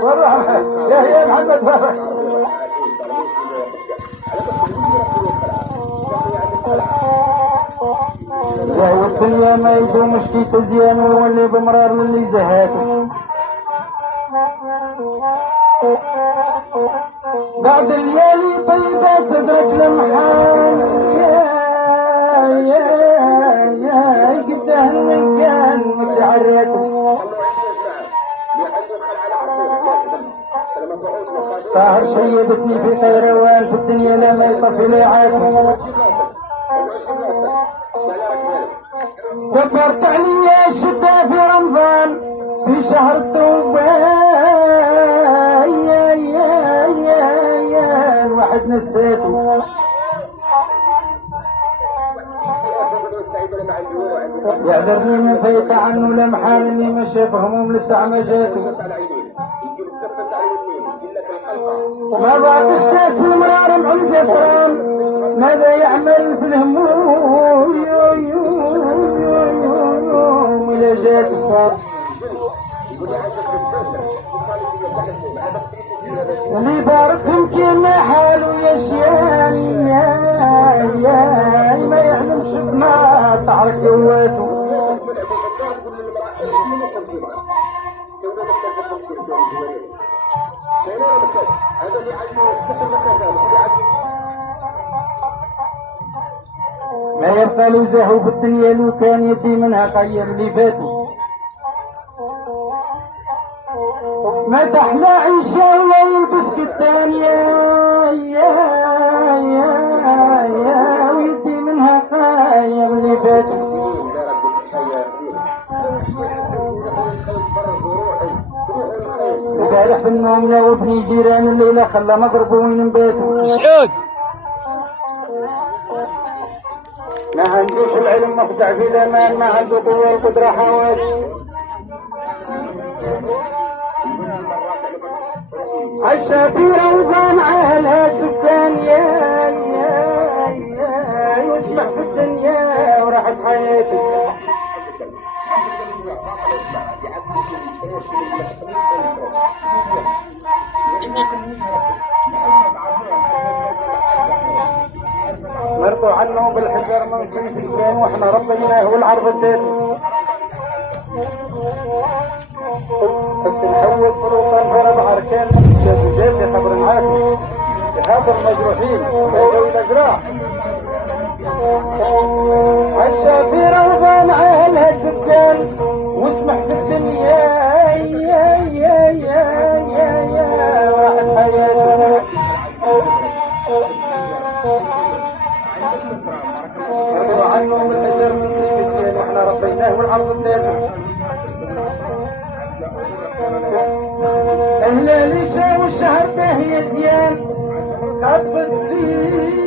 يا محمد زهو الدنيا ما يدومش كي تزيان ويولي بمرار اللي زهاته بعد الليالي طيبة تدرك لمحان يا قده المكان متعريته طاهر شيبتني في قيروان في الدنيا لما يطفي لي عاته كفرت علي الشدة في رمضان في شهر التوبة الواحد نسيته يعذرني من فيت عنه لمحال اني ما شاف هموم لسه ما جاته ما ضاق اشتاك في مرار مع القطران ماذا يعمل في الهموم ولا جاته اللي بارك يمكن حاله يشياني ما يعلمش بما تعرف قواته ما يبقى له زهو في الدنيا لو كان يدي منها قيم اللي فاتوا ما تحلى عيشة ولا يلبس كالتانية ويدي منها قيم اللي فاتوا البارح في النوم ناوبني جيران الليلة خلى مضرب وين نباتوا مسعود ما عندوش العلم مخدع في الامان ما عنده قوة القدرة حوالي عالشافيرة وضان عالها سكان يسمح في الدنيا وراحت حياتي مرضوا عنه بالحجر من صنف الكان واحنا ربيناه والعرض الثاني كنت نحول فروقا فرض عركان جاب لي خبر معاكم بخاطر المجروحين وجو الاجراح عالشافيرة وضان عالها سكان واسمح في الدنيا واحد حياته مرضوا عنه بالحجر من صنف الكان واحنا ربيناه والعرض الثاني الهلال شاو الشهر به يا زيان خاطف الدين